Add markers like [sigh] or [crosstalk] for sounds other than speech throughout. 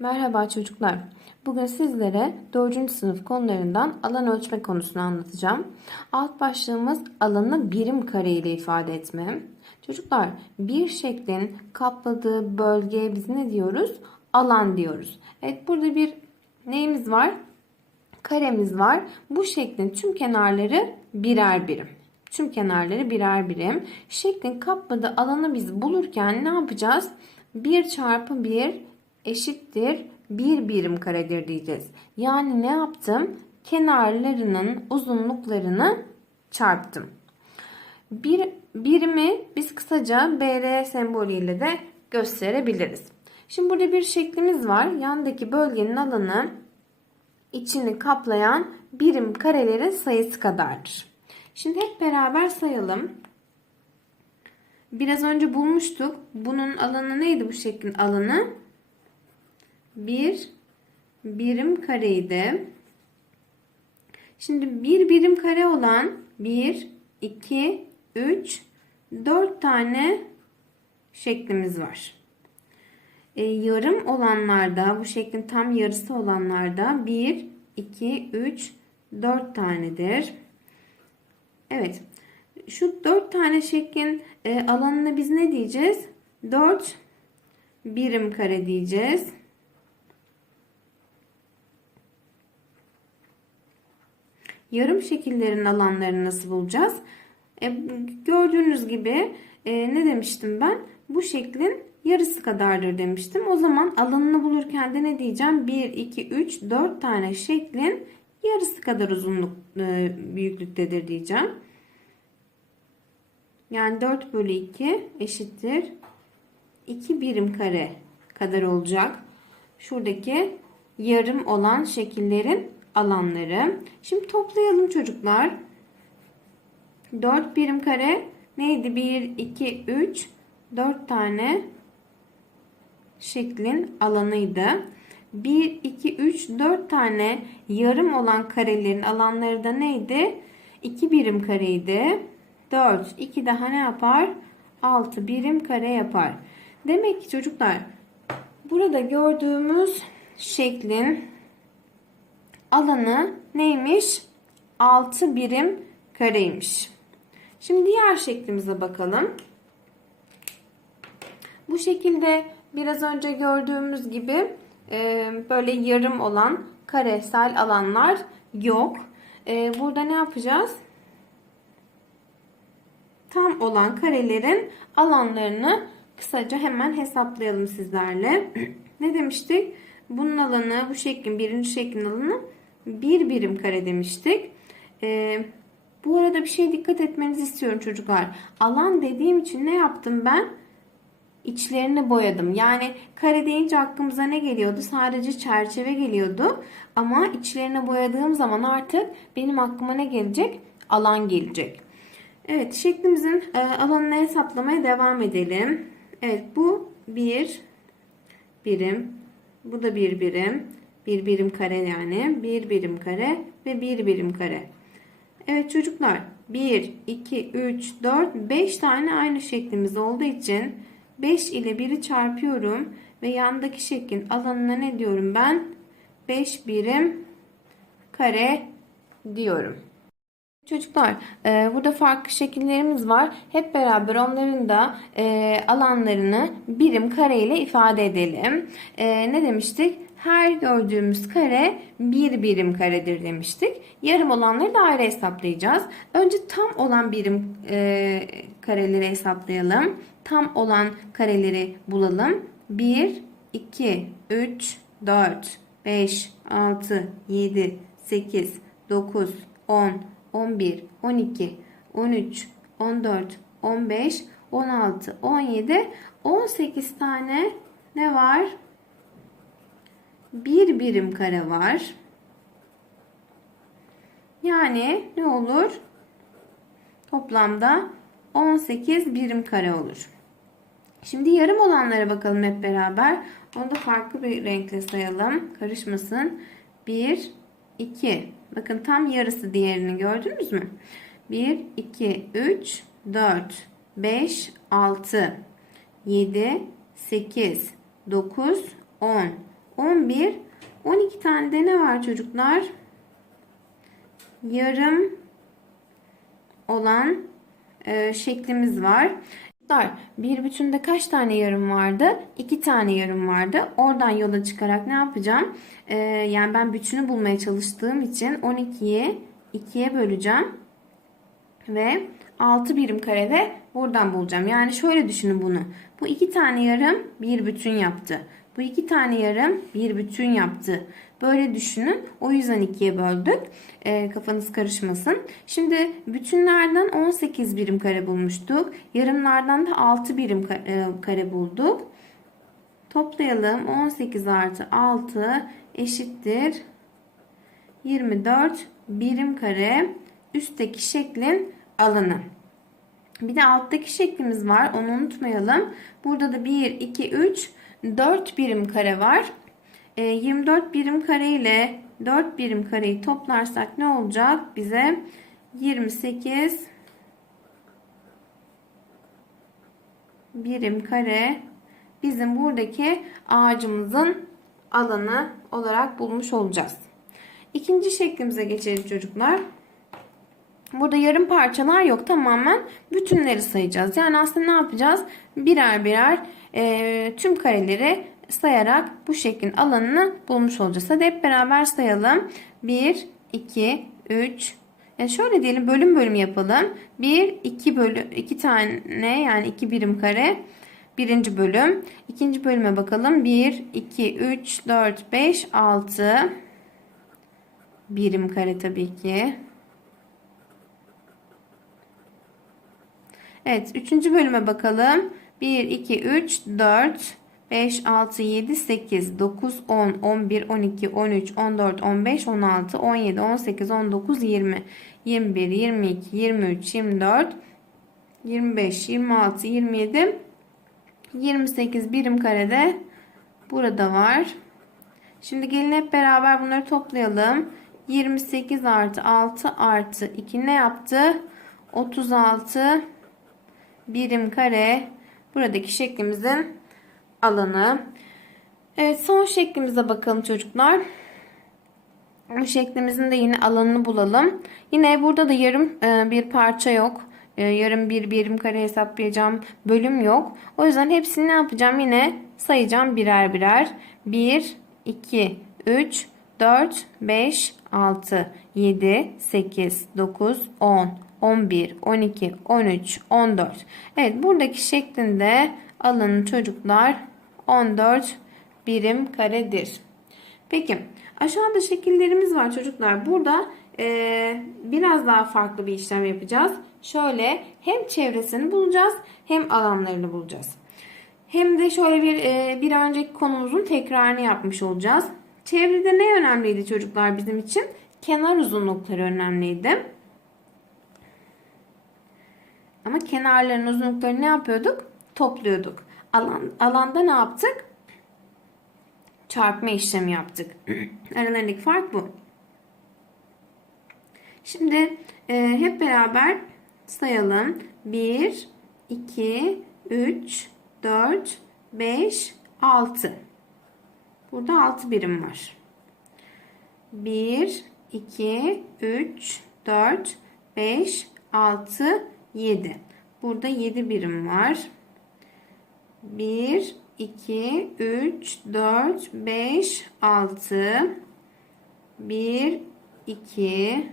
Merhaba çocuklar. Bugün sizlere 4. sınıf konularından alan ölçme konusunu anlatacağım. Alt başlığımız alanı birim kare ile ifade etme. Çocuklar bir şeklin kapladığı bölgeye biz ne diyoruz? Alan diyoruz. Evet burada bir neyimiz var? Karemiz var. Bu şeklin tüm kenarları birer birim. Tüm kenarları birer birim. Şeklin kapladığı alanı biz bulurken ne yapacağız? 1 çarpı 1 eşittir 1 birim karedir diyeceğiz. Yani ne yaptım? Kenarlarının uzunluklarını çarptım. Bir, birimi biz kısaca BR sembolüyle de gösterebiliriz. Şimdi burada bir şeklimiz var. Yandaki bölgenin alanı içini kaplayan birim karelerin sayısı kadardır. Şimdi hep beraber sayalım. Biraz önce bulmuştuk. Bunun alanı neydi bu şeklin alanı? Bir birim kareydi. Şimdi bir birim kare olan 1, 2, 3, 4 tane şeklimiz var. E, yarım olanlarda bu şeklin tam yarısı olanlarda 1, 2, 3, 4 tanedir. Evet. Şu 4 tane şeklin e, alanına biz ne diyeceğiz? 4 birim kare diyeceğiz. Yarım şekillerin alanlarını nasıl bulacağız? E, gördüğünüz gibi e, ne demiştim ben? Bu şeklin yarısı kadardır demiştim. O zaman alanını bulurken de ne diyeceğim? 1, 2, 3, 4 tane şeklin yarısı kadar uzunluk e, büyüklüktedir diyeceğim. Yani 4 bölü 2 eşittir 2 birim kare kadar olacak. Şuradaki yarım olan şekillerin alanları. Şimdi toplayalım çocuklar. 4 birim kare neydi? 1, 2, 3, 4 tane şeklin alanıydı. 1, 2, 3, 4 tane yarım olan karelerin alanları da neydi? 2 birim kareydi. 4, 2 daha ne yapar? 6 birim kare yapar. Demek ki çocuklar burada gördüğümüz şeklin alanı neymiş? 6 birim kareymiş. Şimdi diğer şeklimize bakalım. Bu şekilde biraz önce gördüğümüz gibi e, böyle yarım olan karesel alanlar yok. E, burada ne yapacağız? Tam olan karelerin alanlarını kısaca hemen hesaplayalım sizlerle. [clears throat] ne demiştik? Bunun alanı bu şeklin birinci şeklin alanı bir birim kare demiştik. Ee, bu arada bir şey dikkat etmenizi istiyorum çocuklar. Alan dediğim için ne yaptım ben? İçlerini boyadım. Yani kare deyince aklımıza ne geliyordu? Sadece çerçeve geliyordu. Ama içlerini boyadığım zaman artık benim aklıma ne gelecek? Alan gelecek. Evet şeklimizin e, alanını hesaplamaya devam edelim. Evet bu bir birim. Bu da bir birim. Bir birim kare yani. Bir birim kare ve bir birim kare. Evet çocuklar 1, 2, 3, 4, 5 tane aynı şeklimiz olduğu için 5 ile 1'i çarpıyorum ve yandaki şeklin alanına ne diyorum ben? 5 birim kare diyorum. Çocuklar e, burada farklı şekillerimiz var. Hep beraber onların da e, alanlarını birim kare ile ifade edelim. E, ne demiştik? Her gördüğümüz kare bir birim karedir demiştik. Yarım olanları da ayrı hesaplayacağız. Önce tam olan birim e, kareleri hesaplayalım. Tam olan kareleri bulalım. 1, 2, 3, 4, 5, 6, 7, 8, 9, 10, 11, 12, 13, 14, 15, 16, 17, 18 tane ne var? Bir birim kare var. Yani ne olur? Toplamda 18 birim kare olur. Şimdi yarım olanlara bakalım hep beraber. Onu da farklı bir renkle sayalım. Karışmasın. 1, 2. Bakın tam yarısı diğerini gördünüz mü? 1, 2, 3, 4, 5, 6, 7, 8, 9, 10, 11, 12 tane de ne var çocuklar? Yarım olan e, şeklimiz var. Çocuklar, Bir bütünde kaç tane yarım vardı? İki tane yarım vardı. Oradan yola çıkarak ne yapacağım? E, yani ben bütünü bulmaya çalıştığım için 12'yi 2'ye böleceğim. Ve 6 birim karede buradan bulacağım. Yani şöyle düşünün bunu. Bu iki tane yarım bir bütün yaptı. Bu iki tane yarım bir bütün yaptı. Böyle düşünün. O yüzden ikiye böldük. E, kafanız karışmasın. Şimdi bütünlerden 18 birim kare bulmuştuk. Yarımlardan da 6 birim e, kare bulduk. Toplayalım. 18 artı 6 eşittir. 24 birim kare üstteki şeklin alanı. Bir de alttaki şeklimiz var. Onu unutmayalım. Burada da 1, 2, 3, 4 birim kare var. E, 24 birim kare ile 4 birim kareyi toplarsak ne olacak? Bize 28 birim kare bizim buradaki ağacımızın alanı olarak bulmuş olacağız. İkinci şeklimize geçelim çocuklar. Burada yarım parçalar yok. Tamamen bütünleri sayacağız. Yani aslında ne yapacağız? Birer birer e, tüm kareleri sayarak bu şeklin alanını bulmuş olacağız. Hadi hep beraber sayalım. 1, 2, 3, yani şöyle diyelim bölüm bölüm yapalım. 1, 2 bölü 2 tane yani 2 birim kare. Birinci bölüm. İkinci bölüme bakalım. 1, 2, 3, 4, 5, 6 birim kare tabii ki. Evet. Üçüncü bölüme bakalım. 1, 2, 3, 4, 5, 6, 7, 8, 9, 10, 11, 12, 13, 14, 15, 16, 17, 18, 19, 20, 21, 22, 23, 24, 25, 26, 27, 28 birim karede burada var. Şimdi gelin hep beraber bunları toplayalım. 28 artı 6 artı 2 ne yaptı? 36 birim kare buradaki şeklimizin alanı. Evet son şeklimize bakalım çocuklar. Bu şeklimizin de yine alanını bulalım. Yine burada da yarım e, bir parça yok. E, yarım bir birim kare hesaplayacağım. Bölüm yok. O yüzden hepsini ne yapacağım? Yine sayacağım birer birer. 1, 2, 3, 4, 5, 6, 7, 8, 9, 10, 11, 12, 13, 14. Evet buradaki şeklinde alanın çocuklar 14 birim karedir. Peki aşağıda şekillerimiz var çocuklar. Burada e, biraz daha farklı bir işlem yapacağız. Şöyle hem çevresini bulacağız hem alanlarını bulacağız. Hem de şöyle bir e, bir önceki konumuzun tekrarını yapmış olacağız. Çevrede ne önemliydi çocuklar bizim için? Kenar uzunlukları önemliydi. Ama kenarların uzunluklarını ne yapıyorduk? Topluyorduk. Alan, alanda ne yaptık? Çarpma işlemi yaptık. [clears throat] Aralarındaki fark bu. Şimdi e, hep beraber sayalım. 1, 2, 3, 4, 5, 6. Burada 6 birim var. 1, 2, 3, 4, 5, 6, 7. Burada 7 birim var. 1, 2, 3, 4, 5, 6. 1, 2,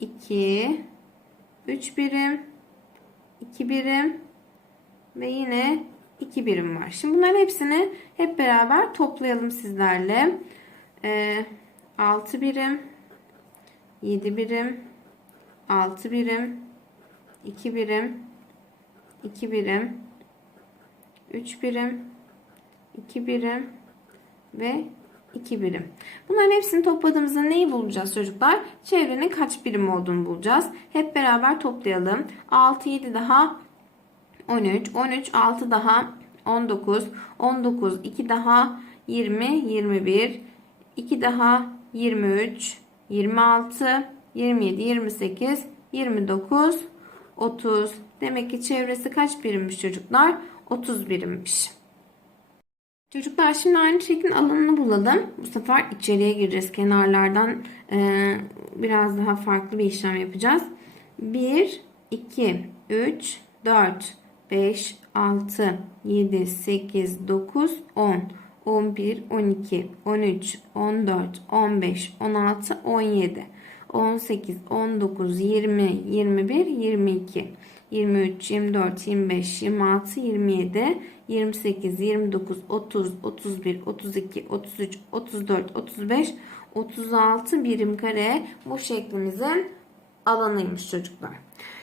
2, 3 birim, 2 birim ve yine 2 birim var. Şimdi bunların hepsini hep beraber toplayalım sizlerle. Ee, 6 birim, 7 birim, 6 birim, 2 birim, 2 birim, 3 birim, 2 birim ve 2 birim. Bunların hepsini topladığımızda neyi bulacağız çocuklar? Çevrenin kaç birim olduğunu bulacağız. Hep beraber toplayalım. 6, 7 daha 13, 13, 6 daha 19, 19, 2 daha 20, 21, 2 daha 23, 26, 27, 28, 29, 30. Demek ki çevresi kaç birimmiş çocuklar? 30 birimmiş. Çocuklar şimdi aynı şeklin alanını bulalım. Bu sefer içeriye gireceğiz. Kenarlardan e, biraz daha farklı bir işlem yapacağız. 1, 2, 3, 4, 5, 6, 7, 8, 9, 10, 11, 12, 13, 14, 15, 16, 17, 18, 19, 20, 21, 22, 23, 24, 25, 26, 27, 28, 29, 30, 31, 32, 33, 34, 35, 36 birim kare bu şeklimizin alanıymış çocuklar.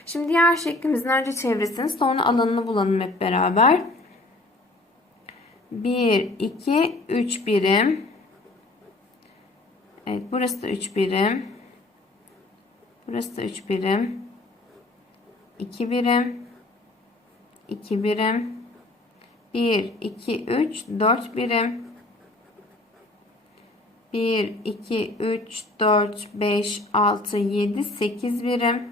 Şimdi diğer şeklimizin önce çevresini sonra alanını bulalım hep beraber. 1, 2, 3 birim. Evet burası da 3 birim. Burası da 3 birim. 2 birim. 2 birim. 1, 2, 3, 4 birim. 1, 2, 3, 4, 5, 6, 7, 8 birim.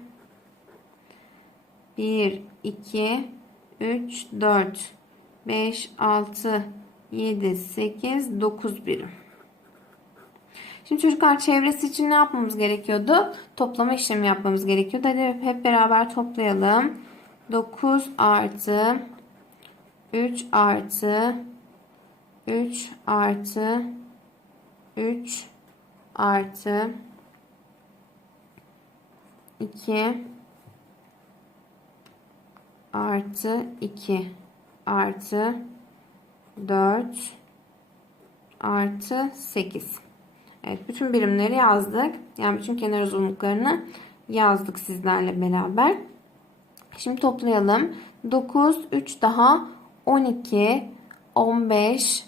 1, 2, 3, 4, 5, 6, 7, 8, 9 birim. Şimdi çocuklar çevresi için ne yapmamız gerekiyordu? Toplama işlemi yapmamız gerekiyordu. Hadi hep beraber toplayalım. 9 artı 3 artı 3 artı 3 artı 2 artı 2 artı 4 artı 8. Evet bütün birimleri yazdık. Yani bütün kenar uzunluklarını yazdık sizlerle beraber. Şimdi toplayalım. 9, 3 daha 12, 15,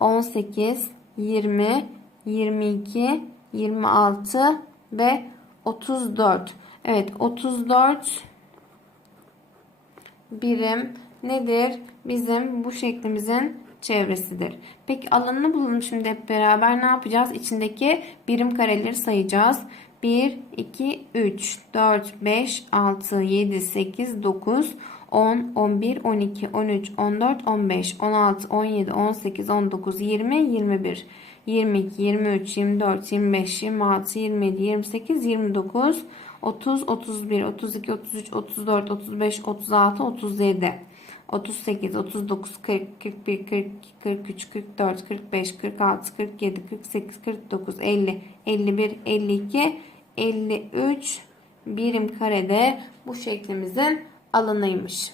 18, 20, 22, 26 ve 34. Evet 34 birim nedir? Bizim bu şeklimizin çevresidir. Peki alanını bulalım şimdi hep beraber ne yapacağız? İçindeki birim kareleri sayacağız. 1, 2, 3, 4, 5, 6, 7, 8, 9, 10, 11, 12, 13, 14, 15, 16, 17, 18, 19, 20, 21, 22, 23, 24, 25, 26, 27, 28, 29, 30, 31, 32, 33, 34, 35, 36, 37, 38, 39, 40, 41, 42, 43, 44, 45, 46, 47, 48, 49, 50, 51, 52, 53 birim karede bu şeklimizin alanıymış.